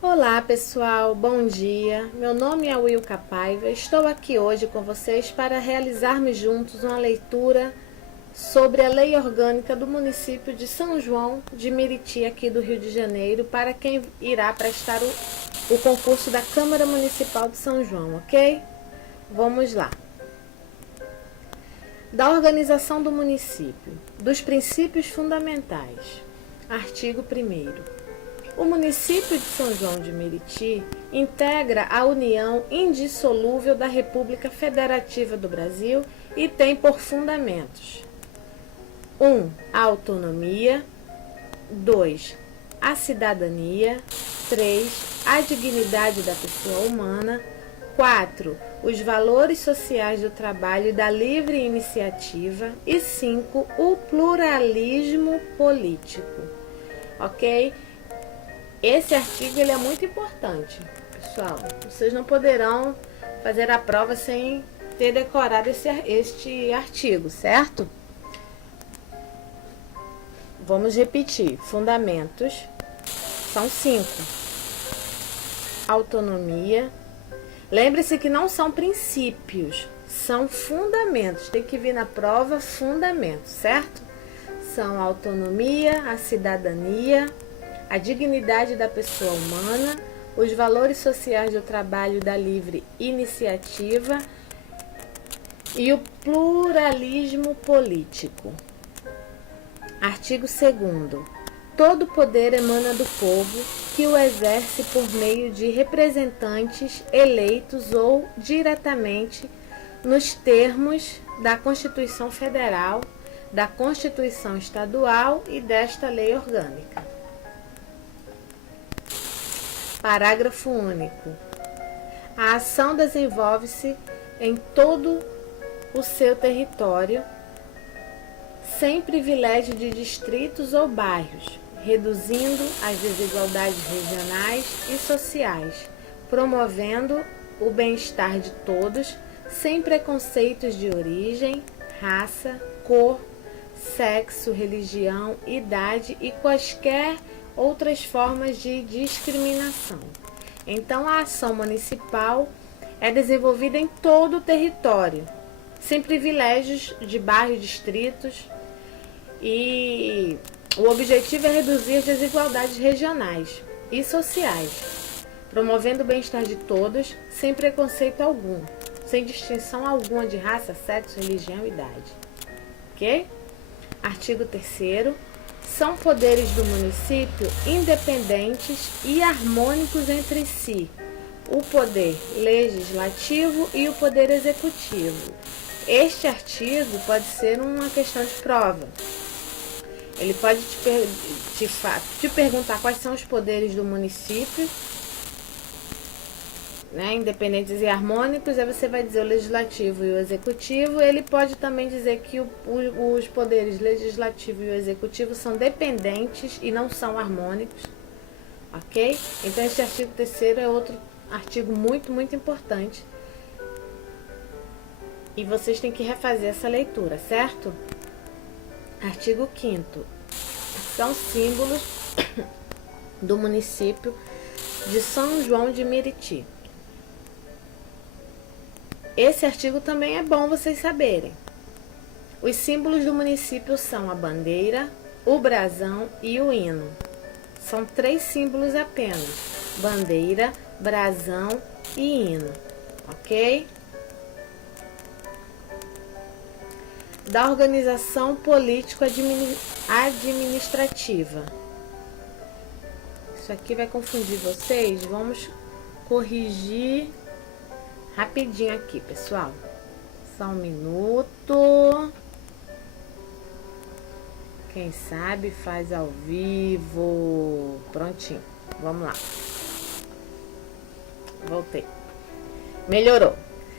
Olá pessoal, bom dia. Meu nome é Wilka Paiva. Estou aqui hoje com vocês para realizarmos juntos uma leitura sobre a Lei Orgânica do município de São João de Meriti, aqui do Rio de Janeiro, para quem irá prestar o concurso da Câmara Municipal de São João, ok? Vamos lá. Da organização do município, dos princípios fundamentais. Artigo 1º. O município de São João de Meriti integra a União Indissolúvel da República Federativa do Brasil e tem por fundamentos: 1. A autonomia. 2. A cidadania. 3. A dignidade da pessoa humana. 4. Os valores sociais do trabalho e da livre iniciativa. E 5. O pluralismo político. Ok? Esse artigo ele é muito importante, pessoal. Vocês não poderão fazer a prova sem ter decorado este artigo, certo? Vamos repetir. Fundamentos são 5. Autonomia. Lembre-se que não são princípios, são fundamentos. Tem que vir na prova fundamentos, certo? São a autonomia, a cidadania, a dignidade da pessoa humana, os valores sociais do trabalho e da livre iniciativa e o pluralismo político. Artigo 2º. Todo poder emana do povo, que o exerce por meio de representantes eleitos ou diretamente nos termos da Constituição Federal, da Constituição Estadual e desta Lei Orgânica. Parágrafo único. A ação desenvolve-se em todo o seu território, sem privilégio de distritos ou bairros, reduzindo as desigualdades regionais e sociais, promovendo o bem-estar de todos, sem preconceitos de origem, raça, cor, sexo, religião, idade e quaisquer outras formas de discriminação. Então, a ação municipal é desenvolvida em todo o território, sem privilégios de bairros, distritos, e o objetivo é reduzir as desigualdades regionais e sociais, promovendo o bem-estar de todos, sem preconceito algum, sem distinção alguma de raça, sexo, religião e idade. Ok? Artigo 3º. São poderes do município independentes e harmônicos entre si, o poder legislativo e o poder executivo. Este artigo pode ser uma questão de prova. Ele pode te perguntar quais são os poderes do município, né, independentes e harmônicos, aí você vai dizer o legislativo e o executivo. Ele pode também dizer que os poderes legislativo e o executivo são dependentes e não são harmônicos, ok? Então, este artigo 3º é outro artigo muito, muito importante. E vocês têm que refazer essa leitura, certo? Artigo 5º. São símbolos do município de São João de Meriti. Esse artigo também é bom vocês saberem. Os símbolos do município são a bandeira, o brasão e o hino. São 3 símbolos apenas: bandeira, brasão e hino. Ok? Da organização político-administrativa. Isso aqui vai confundir vocês. Vamos corrigir rapidinho aqui, pessoal. Só um minuto. Quem sabe faz ao vivo. Prontinho. Vamos lá. Voltei. Melhorou.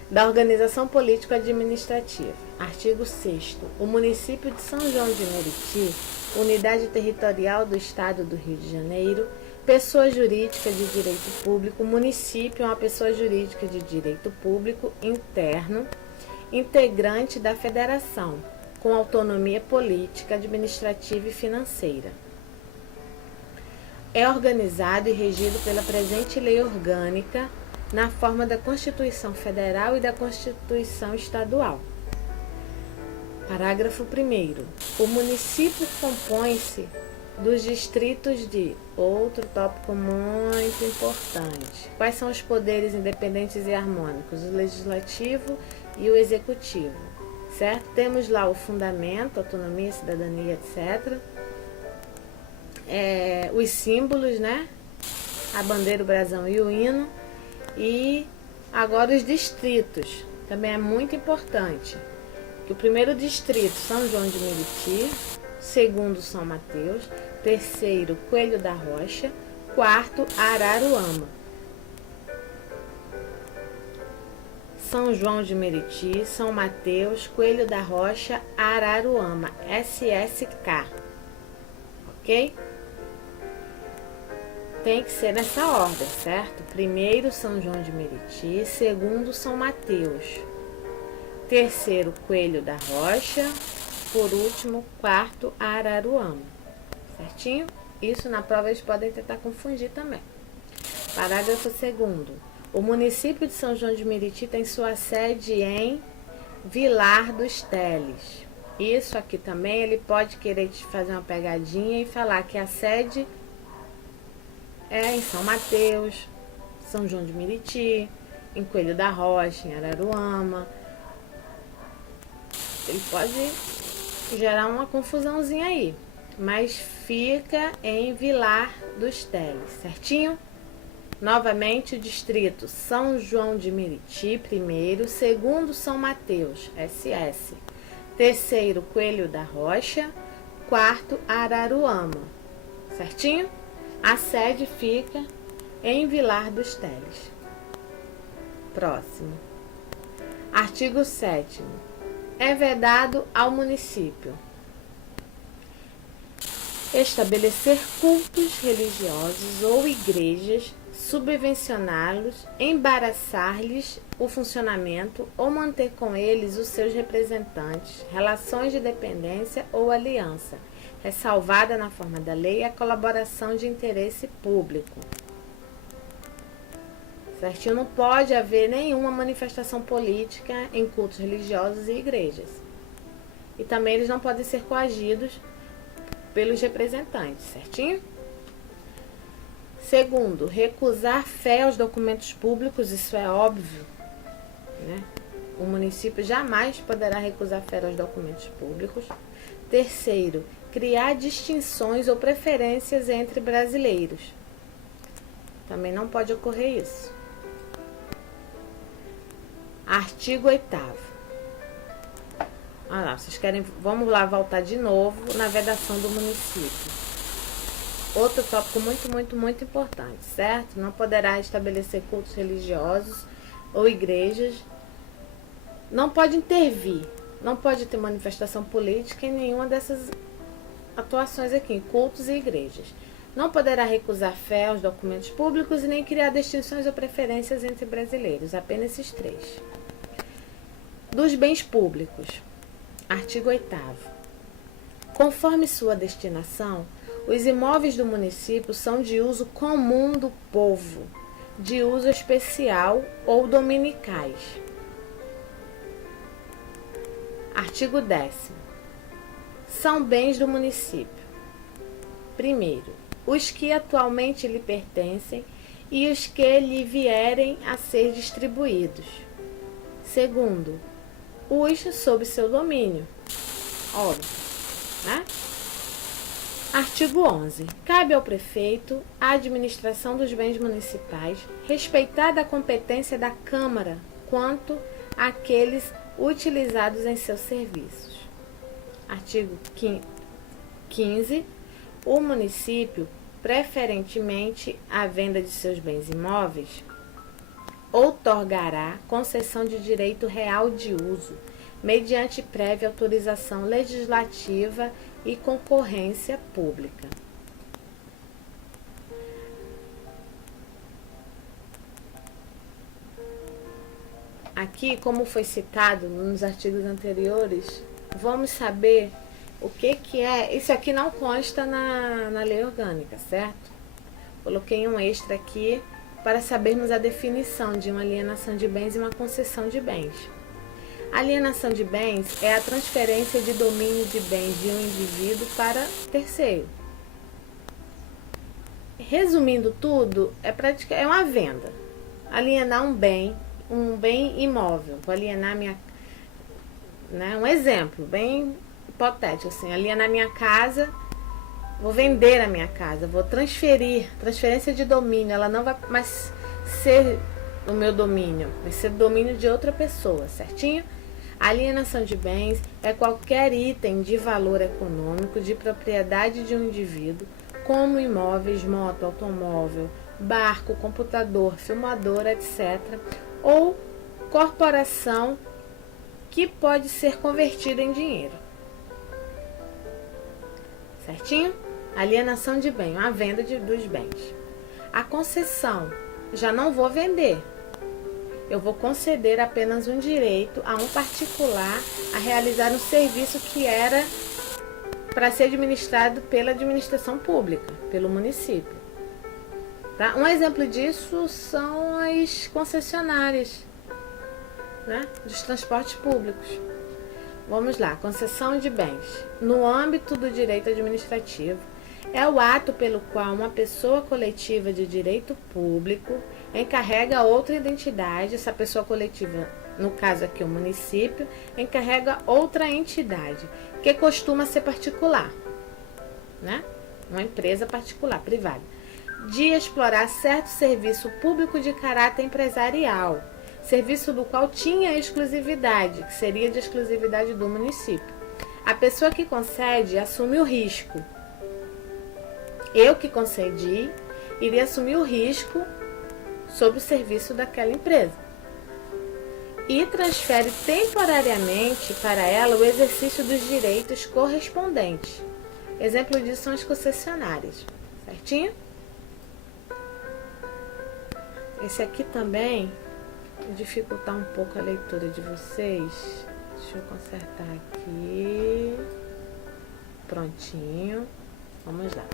Da organização político-administrativa. Artigo 6º. O município de São João de Meriti, unidade territorial do Estado do Rio de Janeiro, pessoa jurídica de direito público. O município é uma pessoa jurídica de direito público interno, integrante da federação, com autonomia política, administrativa e financeira. é organizado e regido pela presente lei orgânica na forma da Constituição Federal e da Constituição Estadual. Parágrafo 1º. O município compõe-se dos distritos de... Outro tópico muito importante. Quais são os poderes independentes e harmônicos? O legislativo e o executivo, certo? Temos lá o fundamento, autonomia, cidadania, etc. Os símbolos, né? A bandeira, o brasão e o hino. E agora os distritos. Também é muito importante. O primeiro distrito, São João de Meriti. Segundo, São Mateus. Terceiro, Coelho da Rocha. Quarto, Araruama. São João de Meriti, São Mateus, Coelho da Rocha, Araruama. SSK. Ok? Tem que ser nessa ordem, certo? Primeiro, São João de Meriti. Segundo, São Mateus. Terceiro, Coelho da Rocha. Por último, quarto, Araruama. Certinho? Isso na prova eles podem tentar confundir também. Parágrafo 2º. O município de São João de Meriti tem sua sede em Vilar dos Teles. Isso aqui também ele pode querer te fazer uma pegadinha e falar que a sede é em São Mateus, São João de Meriti, em Coelho da Rocha, em Araruama. Ele pode gerar uma confusãozinha aí, mas fica em Vilar dos Teles, certinho? Novamente o distrito São João de Meriti, primeiro. Segundo, São Mateus, SS. Terceiro, Coelho da Rocha. Quarto, Araruama, certinho? A sede fica em Vilar dos Teles. Próximo. Artigo 7º. É vedado ao município estabelecer cultos religiosos ou igrejas, subvencioná-los, embaraçar-lhes o funcionamento ou manter com eles os seus representantes, relações de dependência ou aliança, ressalvada na forma da lei a colaboração de interesse público. Certinho? Não pode haver nenhuma manifestação política em cultos religiosos e igrejas. E também eles não podem ser coagidos pelos representantes, certinho? Segundo, recusar fé aos documentos públicos, isso é óbvio, né? O município jamais poderá recusar fé aos documentos públicos. Terceiro, criar distinções ou preferências entre brasileiros. Também não pode ocorrer isso. Artigo 8º. Ah lá, vocês querem... Vamos lá voltar de novo na vedação do município. Outro tópico muito importante, certo? Não poderá estabelecer cultos religiosos ou igrejas. Não pode intervir. Não pode ter manifestação política em nenhuma dessas atuações aqui, em cultos e igrejas. Não poderá recusar fé aos documentos públicos e nem criar distinções ou preferências entre brasileiros. Apenas esses três. Dos bens públicos. Artigo 8º. Conforme sua destinação, os imóveis do município são de uso comum do povo, de uso especial ou dominicais. Artigo 10º. São bens do município. Primeiro, os que atualmente lhe pertencem e os que lhe vierem a ser distribuídos. Segundo, os sob seu domínio. Óbvio, né? Artigo 11. Cabe ao prefeito a administração dos bens municipais, respeitada a competência da Câmara quanto àqueles utilizados em seus serviços. Artigo 15. O município, preferentemente à venda de seus bens imóveis, outorgará concessão de direito real de uso, mediante prévia autorização legislativa e concorrência pública. Aqui, como foi citado nos artigos anteriores, vamos saber o que é. Isso aqui não consta na lei orgânica, certo? Coloquei um extra aqui para sabermos a definição de uma alienação de bens e uma concessão de bens. A alienação de bens é a transferência de domínio de bens de um indivíduo para terceiro. Resumindo tudo, é uma venda. Alienar um bem imóvel. Vou alienar um exemplo bem hipotético, assim, alienar minha casa, vou vender a minha casa, vou transferência de domínio, ela não vai mais ser o meu domínio, vai ser o domínio de outra pessoa, certinho? A alienação de bens é qualquer item de valor econômico de propriedade de um indivíduo, como imóveis, moto, automóvel, barco, computador, filmador, etc., ou corporação que pode ser convertida em dinheiro. Certinho? Alienação de bem, a venda dos bens. A concessão, já não vou vender. Eu vou conceder apenas um direito a um particular a realizar um serviço que era para ser administrado pela administração pública, pelo município. Tá? Um exemplo disso são as concessionárias, né, dos transportes públicos. Vamos lá, concessão de bens. No âmbito do direito administrativo, é o ato pelo qual uma pessoa coletiva de direito público encarrega outra entidade, essa pessoa coletiva, no caso aqui o município, encarrega outra entidade, que costuma ser particular, né? Uma empresa particular, privada, de explorar certo serviço público de caráter empresarial, serviço do qual tinha exclusividade, que seria de exclusividade do município. A pessoa que concede assume o risco. Eu que concedi iria assumir o risco sobre o serviço daquela empresa e transfere temporariamente para ela o exercício dos direitos correspondentes. Exemplo disso são as concessionárias, certinho? Esse aqui também vai dificultar um pouco a leitura de vocês. Deixa eu consertar aqui. Prontinho. Vamos lá.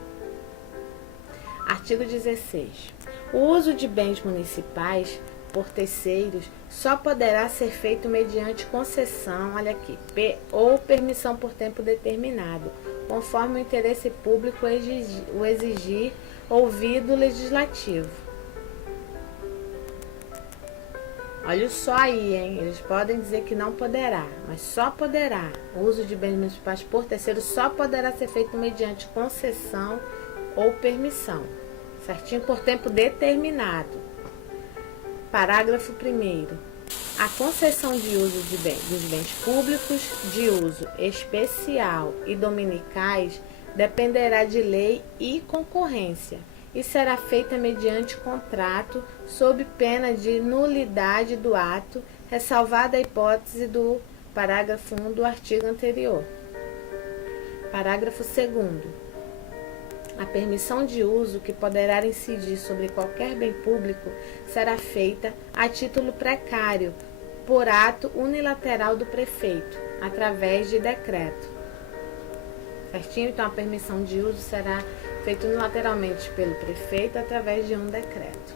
Artigo 16. O uso de bens municipais por terceiros só poderá ser feito mediante concessão, olha aqui, ou permissão por tempo determinado, conforme o interesse público o exigir, ouvido o legislativo. Olha só aí, hein? Eles podem dizer que não poderá, mas só poderá. O uso de bens municipais por terceiros só poderá ser feito mediante concessão ou permissão, certinho? Por tempo determinado. Parágrafo 1º. A concessão de uso dos bens públicos de uso especial e dominicais dependerá de lei e concorrência e será feita mediante contrato sob pena de nulidade do ato, ressalvada a hipótese do parágrafo 1 do artigo anterior. Parágrafo 2º. A permissão de uso que poderá incidir sobre qualquer bem público será feita a título precário, por ato unilateral do prefeito, através de decreto. Certinho? Então, a permissão de uso será feita unilateralmente pelo prefeito através de um decreto.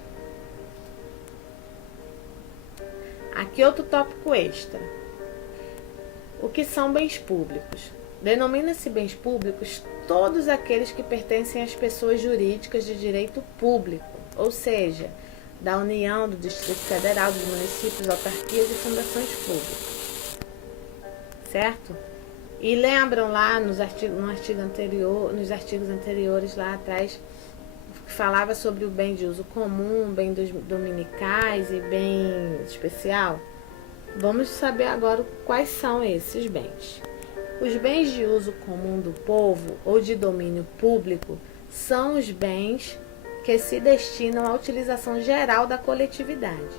Aqui outro tópico extra. O que são bens públicos? Denomina-se bens públicos todos aqueles que pertencem às pessoas jurídicas de direito público, ou seja, da União, do Distrito Federal, dos municípios, autarquias e fundações públicas. Certo? E lembram lá nos artigos anteriores lá atrás, que falava sobre o bem de uso comum, bem dominicais e bem especial? Vamos saber agora quais são esses bens. Os bens de uso comum do povo ou de domínio público são os bens que se destinam à utilização geral da coletividade,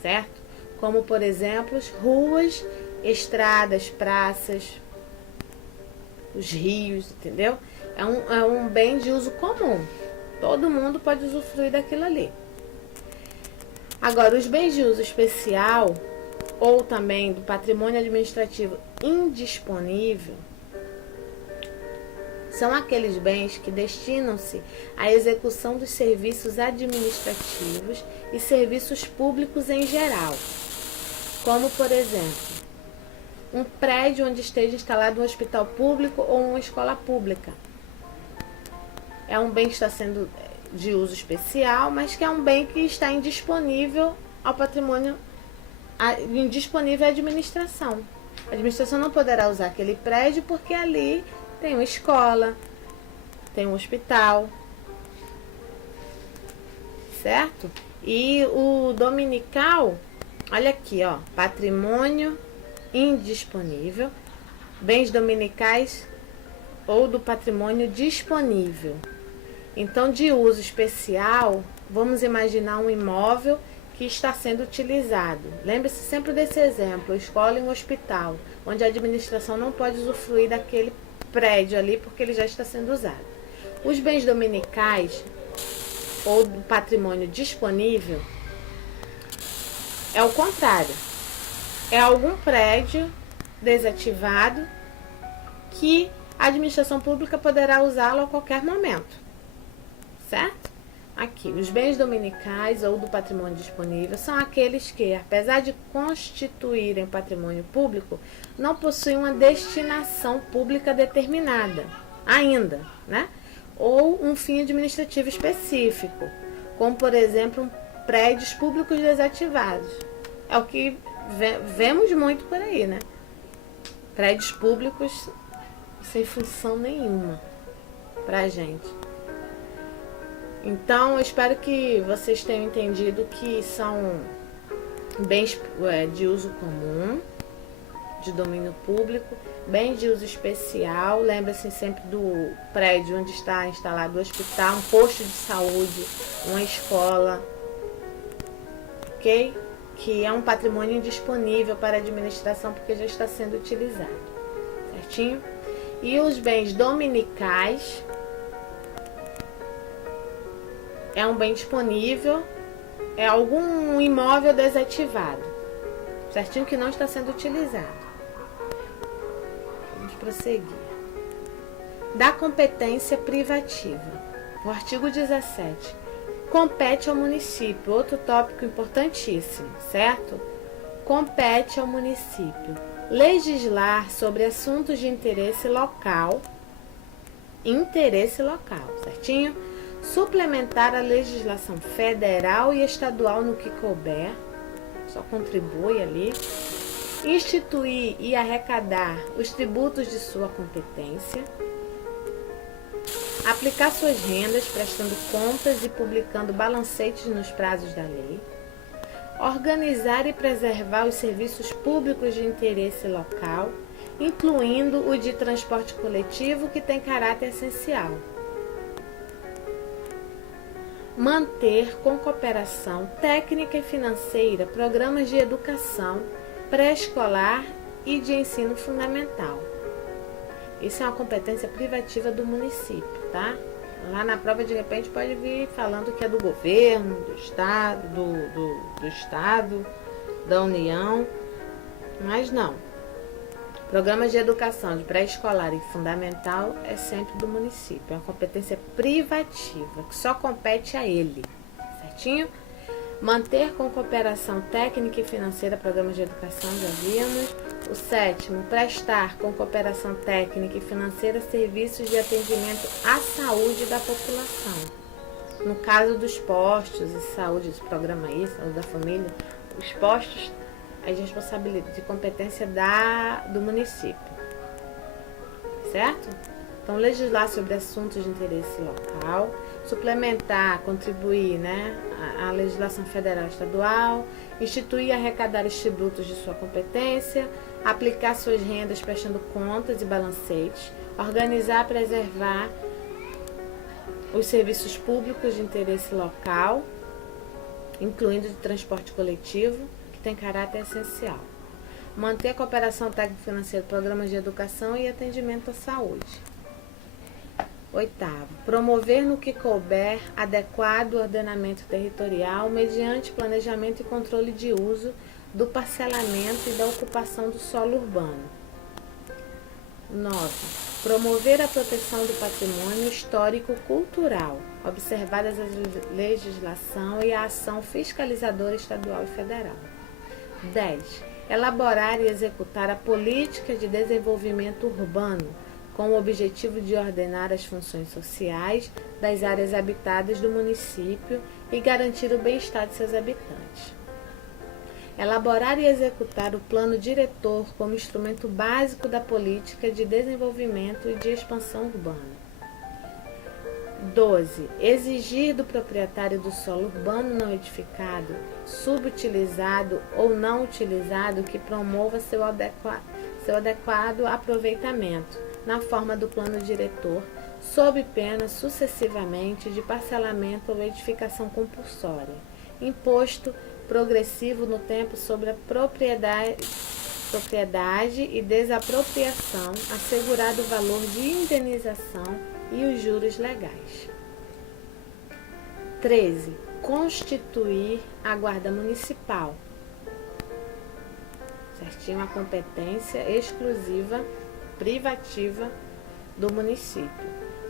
certo? Como, por exemplo, ruas, estradas, praças, os rios, entendeu? É um bem de uso comum. Todo mundo pode usufruir daquilo ali. Agora, os bens de uso especial ou também do patrimônio administrativo indisponível são aqueles bens que destinam-se à execução dos serviços administrativos e serviços públicos em geral, como, por exemplo, um prédio onde esteja instalado um hospital público ou uma escola pública. É um bem que está sendo de uso especial, mas que é um bem que está indisponível ao patrimônio, indisponível à administração. A administração não poderá usar aquele prédio porque ali tem uma escola, tem um hospital, certo? E o dominical, olha aqui, ó, patrimônio indisponível, bens dominicais ou do patrimônio disponível. Então, de uso especial, vamos imaginar um imóvel que está sendo utilizado. Lembre-se sempre desse exemplo, escola e um hospital, onde a administração não pode usufruir daquele prédio ali porque ele já está sendo usado. Os bens dominicais ou do patrimônio disponível é o contrário. É algum prédio desativado que a administração pública poderá usá-lo a qualquer momento. Certo? Aqui, os bens dominicais ou do patrimônio disponível são aqueles que, apesar de constituírem patrimônio público, não possuem uma destinação pública determinada, ainda, né? Ou um fim administrativo específico, como, por exemplo, prédios públicos desativados. É o que vemos muito por aí, né? Prédios públicos sem função nenhuma pra gente. Então, eu espero que vocês tenham entendido que são bens de uso comum, de domínio público, bens de uso especial. Lembre-se sempre do prédio onde está instalado o hospital, um posto de saúde, uma escola, ok? Que é um patrimônio indisponível para a administração porque já está sendo utilizado, certinho? E os bens dominicais é um bem disponível, é algum imóvel desativado, certinho, que não está sendo utilizado. Vamos prosseguir. Da competência privativa. O artigo 17. Compete ao município, outro tópico importantíssimo, certo? Compete ao município legislar sobre assuntos de interesse local, certinho? Suplementar a legislação federal e estadual no que couber, só contribui ali, instituir e arrecadar os tributos de sua competência, aplicar suas rendas, prestando contas e publicando balancetes nos prazos da lei, organizar e preservar os serviços públicos de interesse local, incluindo o de transporte coletivo, que tem caráter essencial, manter com cooperação técnica e financeira programas de educação pré-escolar e de ensino fundamental. Isso é uma competência privativa do município, tá? Lá na prova, de repente, pode vir falando que é do governo, do estado, do estado, da União, mas não. Programas de educação de pré-escolar e fundamental é sempre do município. É uma competência privativa, que só compete a ele, certinho? Manter com cooperação técnica e financeira programas de educação, já vimos. O 7º, prestar com cooperação técnica e financeira serviços de atendimento à saúde da população. No caso dos postos de saúde, esse programa aí, saúde da família, os postos é de responsabilidade, de competência do município, certo? Então, legislar sobre assuntos de interesse local, suplementar, contribuir, né, a legislação federal e estadual, instituir e arrecadar os tributos de sua competência, aplicar suas rendas prestando contas e balancetes, organizar e preservar os serviços públicos de interesse local, incluindo de transporte coletivo, que tem caráter essencial. Manter a cooperação técnico-financeira, programas de educação e atendimento à saúde. 8º, promover no que couber adequado ordenamento territorial mediante planejamento e controle de uso do parcelamento e da ocupação do solo urbano. 9. Promover a proteção do patrimônio histórico-cultural, observadas a legislação e a ação fiscalizadora estadual e federal. 10. Elaborar e executar a política de desenvolvimento urbano, com o objetivo de ordenar as funções sociais das áreas habitadas do município e garantir o bem-estar de seus habitantes. Elaborar e executar o plano diretor como instrumento básico da política de desenvolvimento e de expansão urbana. 12. Exigir do proprietário do solo urbano não edificado, subutilizado ou não utilizado que promova seu adequado aproveitamento, na forma do plano diretor, sob pena sucessivamente de parcelamento ou edificação compulsória, imposto progressivo no tempo sobre a propriedade e desapropriação, assegurado o valor de indenização e os juros legais. 13. Constituir a Guarda Municipal. Certinho? A competência exclusiva, privativa do município.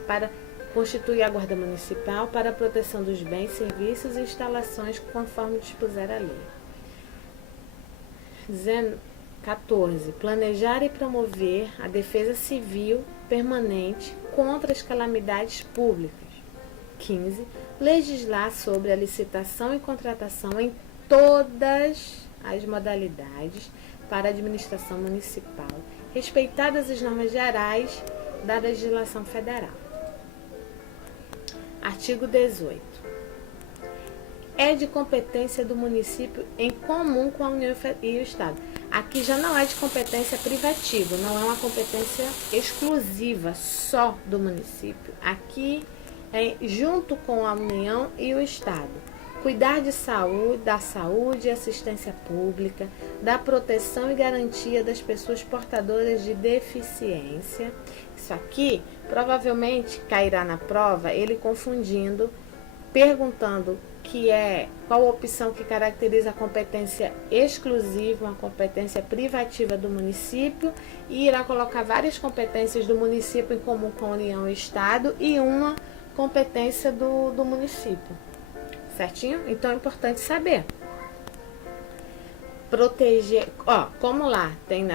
Para constituir a Guarda Municipal para a proteção dos bens, serviços e instalações conforme dispuser a lei. 14. Planejar e promover a defesa civil permanente contra as calamidades públicas. 15. Legislar sobre a licitação e contratação em todas as modalidades para a administração municipal, respeitadas as normas gerais da legislação federal. Artigo 18. É de competência do município em comum com a União e o Estado. Aqui já não é de competência privativa, não é uma competência exclusiva só do município. Aqui é junto com a União e o Estado. Cuidar da saúde e assistência pública, da proteção e garantia das pessoas portadoras de deficiência. Isso aqui provavelmente cairá na prova ele confundindo, perguntando qual a opção que caracteriza a competência exclusiva, uma competência privativa do município, e irá colocar várias competências do município em comum com a União e o Estado e uma competência do município. Certinho? Então é importante saber. Proteger, como lá tem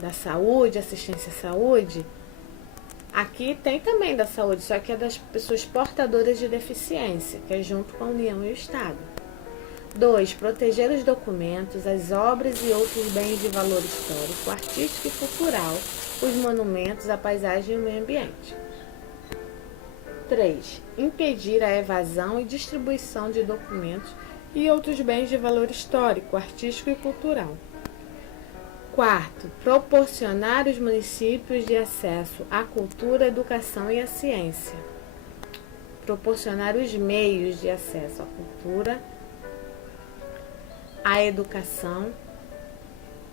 da saúde, assistência à saúde, aqui tem também da saúde, só que é das pessoas portadoras de deficiência, que é junto com a União e o Estado. 2. Proteger os documentos, as obras e outros bens de valor histórico, artístico e cultural, os monumentos, a paisagem e o meio ambiente. 3. Impedir a evasão e distribuição de documentos e outros bens de valor histórico, artístico e cultural. 4. Proporcionar aos municípios de acesso à cultura, à educação e à ciência. Proporcionar os meios de acesso à cultura, à educação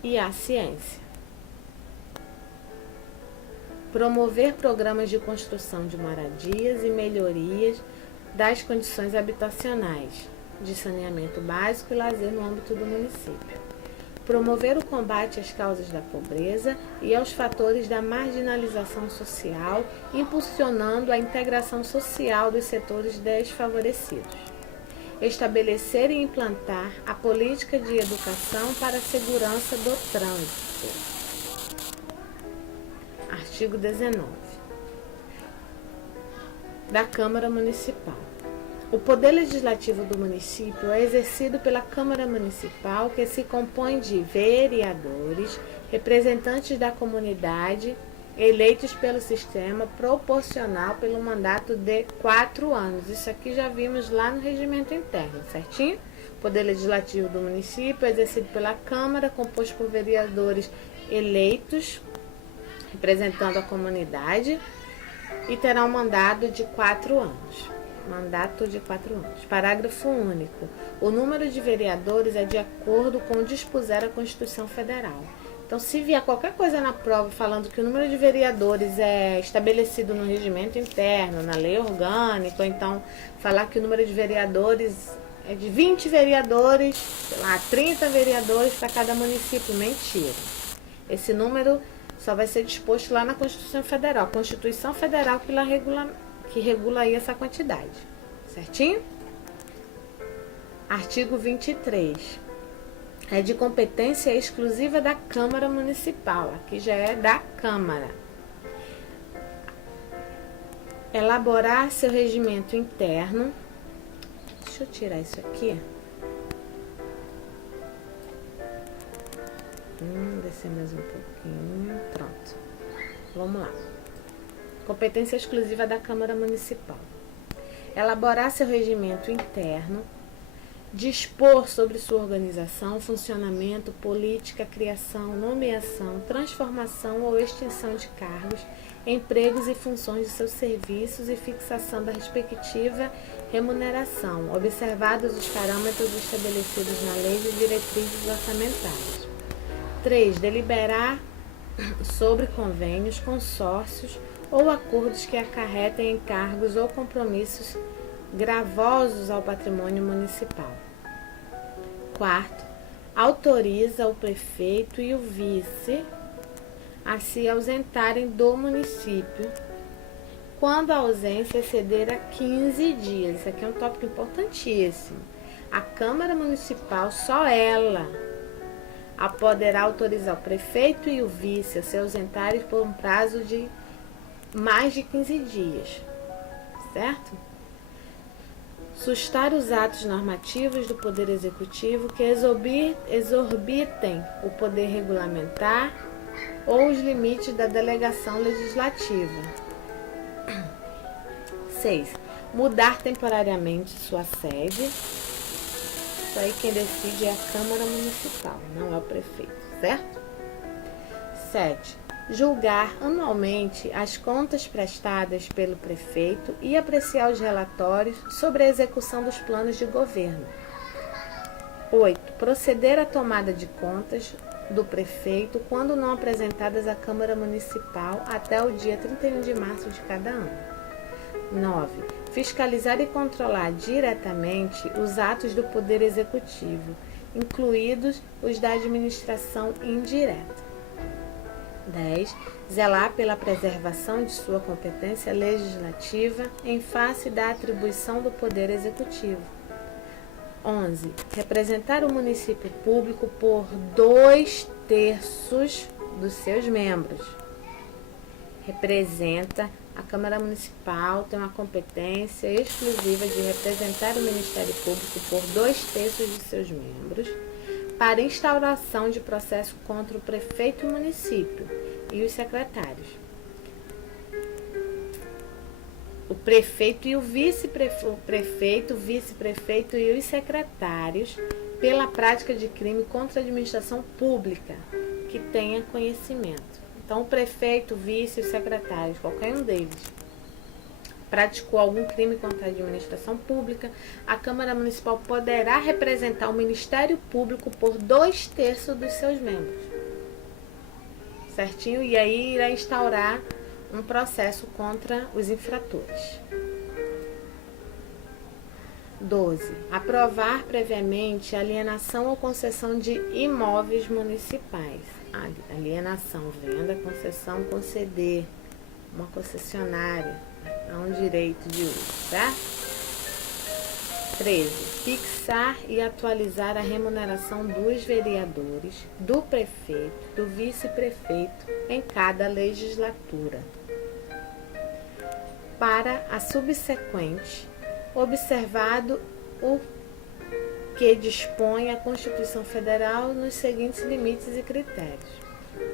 e à ciência. Promover programas de construção de moradias e melhorias das condições habitacionais, de saneamento básico e lazer no âmbito do município. Promover o combate às causas da pobreza e aos fatores da marginalização social, impulsionando a integração social dos setores desfavorecidos. Estabelecer e implantar a política de educação para a segurança do trânsito. Artigo 19. Da Câmara Municipal. O poder legislativo do município é exercido pela Câmara Municipal, que se compõe de vereadores, representantes da comunidade, eleitos pelo sistema proporcional pelo mandato de 4 anos. Isso aqui já vimos lá no regimento interno, certinho? O poder legislativo do município é exercido pela Câmara, composto por vereadores eleitos, representando a comunidade, e terá um mandato de 4 anos. Mandato de 4 anos. Parágrafo único. O número de vereadores é de acordo com o dispuser a Constituição Federal. Então, se vier qualquer coisa na prova falando que o número de vereadores é estabelecido no regimento interno, na lei orgânica, ou então falar que o número de vereadores é de 20 vereadores, sei lá, 30 vereadores para cada município, mentira. Esse número só vai ser disposto lá na Constituição Federal. A Constituição Federal que regula aí essa quantidade. Certinho? Artigo 23. É de competência exclusiva da Câmara Municipal. Aqui já é da Câmara. Elaborar seu regimento interno. Deixa eu tirar isso aqui. Descer mais um pouquinho. Pronto. Vamos lá. Competência exclusiva da Câmara Municipal. Elaborar seu regimento interno. Dispor sobre sua organização, funcionamento, política, criação, nomeação, transformação ou extinção de cargos, empregos e funções de seus serviços e fixação da respectiva remuneração, observados os parâmetros estabelecidos na lei de diretrizes orçamentárias. 3. Deliberar sobre convênios, consórcios ou acordos que acarretem encargos ou compromissos gravosos ao patrimônio municipal. 4. Autoriza o prefeito e o vice a se ausentarem do município quando a ausência exceder a 15 dias. Isso aqui é um tópico importantíssimo. A Câmara Municipal, só ela, poderá autorizar o prefeito e o vice a se ausentarem por um prazo de mais de 15 dias. Certo? Sustar os atos normativos do Poder Executivo que exorbitem o poder regulamentar ou os limites da delegação legislativa. 6. Mudar temporariamente sua sede. Isso aí quem decide é a Câmara Municipal, não é o prefeito, certo? 7. Julgar anualmente as contas prestadas pelo prefeito e apreciar os relatórios sobre a execução dos planos de governo. 8. Proceder à tomada de contas do prefeito quando não apresentadas à Câmara Municipal até o dia 31 de março de cada ano. 9. Fiscalizar e controlar diretamente os atos do Poder Executivo, incluídos os da administração indireta. 10. Zelar pela preservação de sua competência legislativa em face da atribuição do Poder Executivo. 11. Representar o município público por 2/3 dos seus membros. Representa a Câmara Municipal, tem uma competência exclusiva de representar o Ministério Público por 2/3 de seus membros para instauração de processo contra o prefeito e município e os secretários. O prefeito e o vice-prefeito, vice-prefeito e os secretários pela prática de crime contra a administração pública que tenha conhecimento. Então, o prefeito, o vice e os secretários, qualquer um deles, praticou algum crime contra a administração pública, a Câmara Municipal poderá representar o Ministério Público por 2/3 dos seus membros. Certinho? E aí irá instaurar um processo contra os infratores. 12. Aprovar previamente a alienação ou concessão de imóveis municipais. Alienação, venda, concessão, conceder, uma concessionária, é um direito de uso, certo? 13. Fixar e atualizar a remuneração dos vereadores, do prefeito, do vice-prefeito em cada legislatura. Para a subsequente, observado o que dispõe a Constituição Federal nos seguintes limites e critérios.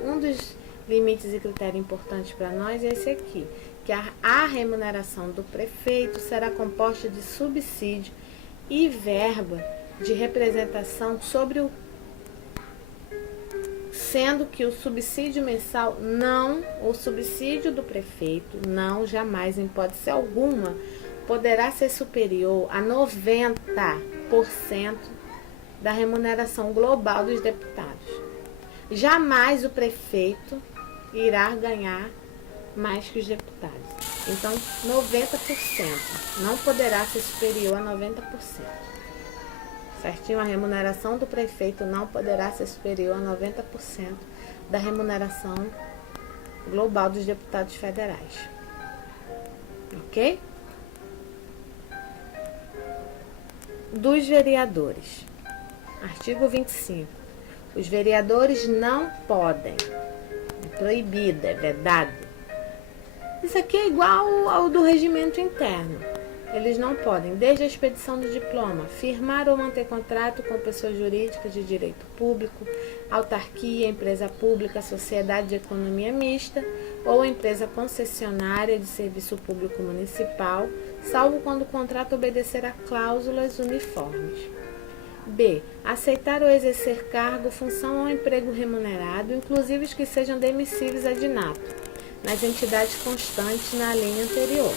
Um dos limites e critérios importantes para nós é esse aqui, que a remuneração do prefeito será composta de subsídio e verba de representação sobre o sendo que o subsídio mensal o subsídio do prefeito jamais, em hipótese alguma, poderá ser superior a 90% da remuneração global dos deputados. Jamais o prefeito irá ganhar mais que os deputados. Então, 90% não poderá ser superior a 90%. Certinho? A remuneração do prefeito não poderá ser superior a 90% da remuneração global dos deputados federais. Ok? Dos vereadores. Artigo 25. Os vereadores não podem. É proibido, é vedado. Isso aqui é igual ao do regimento interno. Eles não podem, desde a expedição do diploma, firmar ou manter contrato com pessoas jurídicas de direito público, autarquia, empresa pública, sociedade de economia mista ou empresa concessionária de serviço público municipal, salvo quando o contrato obedecer a cláusulas uniformes. B. Aceitar ou exercer cargo, função ou emprego remunerado, inclusive os que sejam demissíveis ad nato, nas entidades constantes na linha anterior.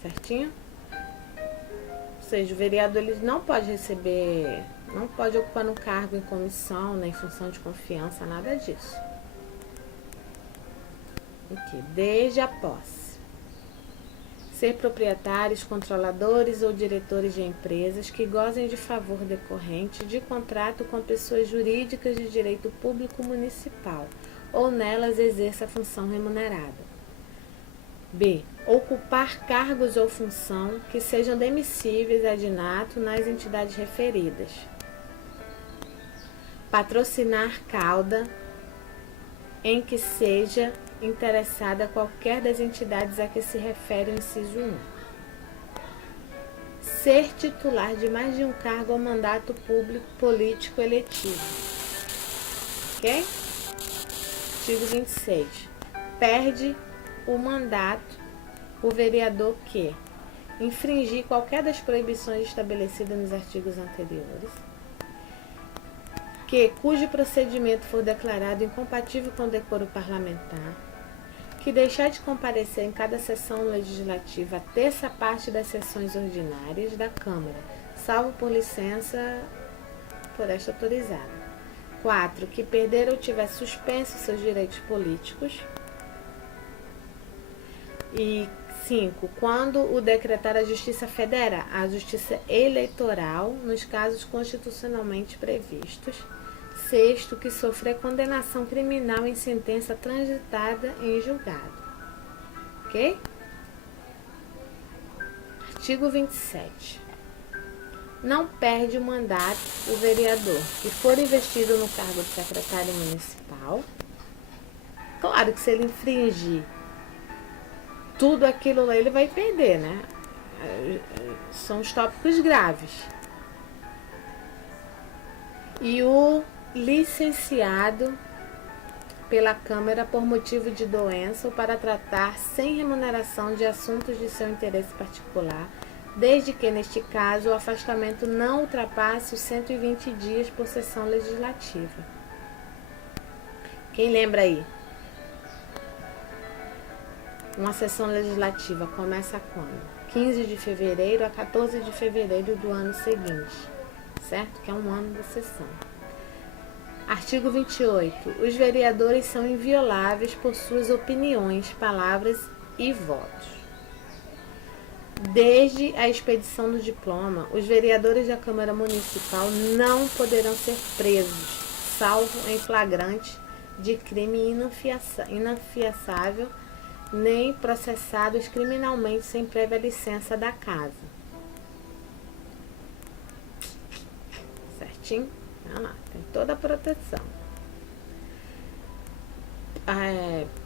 Certinho? Ou seja, o vereador ele não pode receber, não pode ocupar um cargo em comissão, nem função de confiança, nada disso. Aqui, desde a posse. Ser proprietários, controladores ou diretores de empresas que gozem de favor decorrente de contrato com pessoas jurídicas de direito público municipal ou nelas exerça função remunerada. B. Ocupar cargos ou função que sejam demissíveis ad nato nas entidades referidas. Patrocinar cauda em que seja interessada qualquer das entidades a que se refere o inciso 1. Ser titular de mais de um cargo ou mandato público político eletivo. Ok? Artigo 26. Perde o mandato o vereador que infringir qualquer das proibições estabelecidas nos artigos anteriores, cujo procedimento for declarado incompatível com o decoro parlamentar, que deixar de comparecer em cada sessão legislativa a terça parte das sessões ordinárias da Câmara, salvo por licença por esta autorizada. 4. Que perder ou tiver suspenso seus direitos políticos. E 5. Quando o decretar a Justiça Federal, a Justiça Eleitoral, nos casos constitucionalmente previstos. 6. Que sofrer condenação criminal em sentença transitada em julgado. Ok? Artigo 27. Não perde o mandato o vereador que for investido no cargo de secretário municipal. Claro que se ele infringir tudo aquilo lá, ele vai perder, né? São os tópicos graves. E o licenciado pela Câmara por motivo de doença ou para tratar sem remuneração de assuntos de seu interesse particular, desde que, neste caso, o afastamento não ultrapasse os 120 dias por sessão legislativa. Quem lembra aí? Uma sessão legislativa começa quando? 15 de fevereiro a 14 de fevereiro do ano seguinte, certo? Que é um ano da sessão. Artigo 28. Os vereadores são invioláveis por suas opiniões, palavras e votos. Desde a expedição do diploma, os vereadores da Câmara Municipal não poderão ser presos, salvo em flagrante de crime inafiançável, nem processados criminalmente sem prévia licença da casa. Certinho? Olha lá, tem toda a proteção.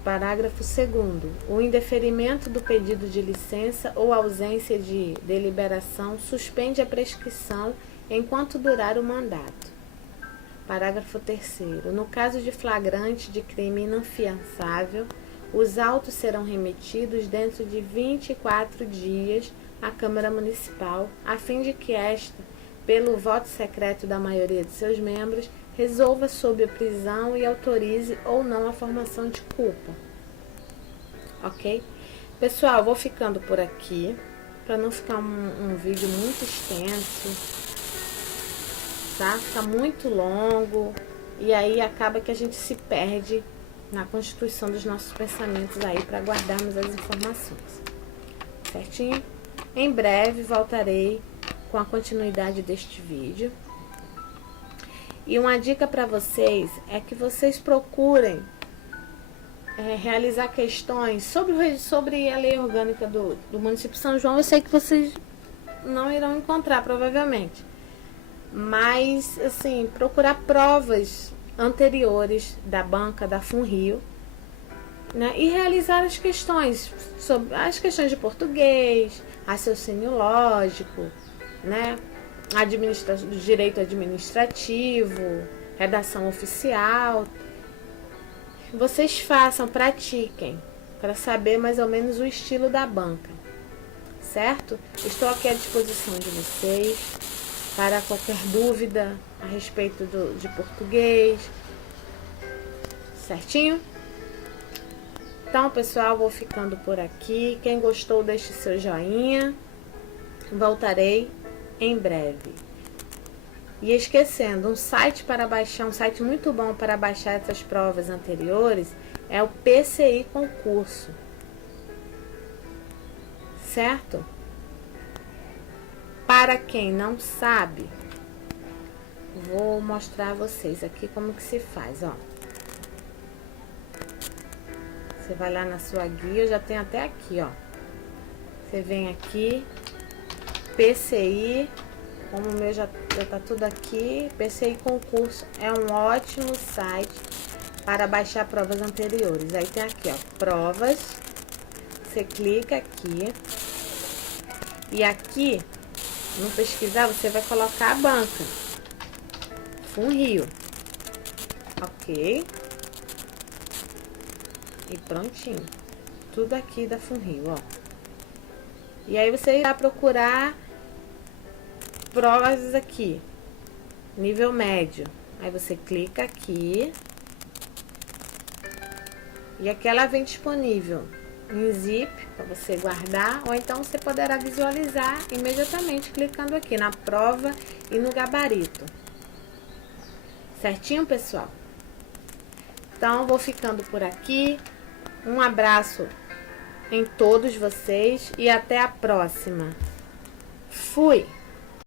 Parágrafo 2º. O indeferimento do pedido de licença ou ausência de deliberação suspende a prescrição enquanto durar o mandato. Parágrafo 3º. No caso de flagrante de crime inafiançável, os autos serão remetidos dentro de 24 dias à Câmara Municipal, a fim de que esta, pelo voto secreto da maioria de seus membros, resolva sobre a prisão e autorize ou não a formação de culpa. Ok? Pessoal, vou ficando por aqui, para não ficar um vídeo muito extenso, tá? Fica muito longo, e aí acaba que a gente se perde na constituição dos nossos pensamentos aí para guardarmos as informações. Certinho? Em breve voltarei com a continuidade deste vídeo. E uma dica para vocês é que vocês procurem realizar questões sobre a lei orgânica do município de São João. Eu sei que vocês não irão encontrar, provavelmente. Mas, assim, procurar provas anteriores da banca da FUNRIO, né? E realizar as questões, sobre as questões de português, raciocínio lógico, né? Direito administrativo, redação oficial. Vocês façam, pratiquem, para saber mais ou menos o estilo da banca, certo? Estou aqui à disposição de vocês para qualquer dúvida a respeito de português, certinho? Então, pessoal, vou ficando por aqui. Quem gostou, deixe seu joinha. Voltarei em breve. E esquecendo, um site para baixar, um site muito bom para baixar essas provas anteriores é o PCI Concurso. Certo? Para quem não sabe, vou mostrar a vocês aqui como que se faz, ó. Você vai lá na sua guia, eu já tenho até aqui, ó. Você vem aqui, PCI, como o meu já tá tudo aqui. PCI Concurso é um ótimo site para baixar provas anteriores. Aí tem aqui, ó, provas. Você clica aqui. E aqui, no pesquisar, você vai colocar a banca. FUNRIO. Ok. E prontinho. Tudo aqui da FUNRIO, ó. E aí você vai procurar provas aqui, nível médio. Aí você clica aqui e aqui ela vem disponível em zip para você guardar, ou então você poderá visualizar imediatamente clicando aqui na prova e no gabarito. Certinho, pessoal? Então, vou ficando por aqui. Um abraço em todos vocês e até a próxima. Fui!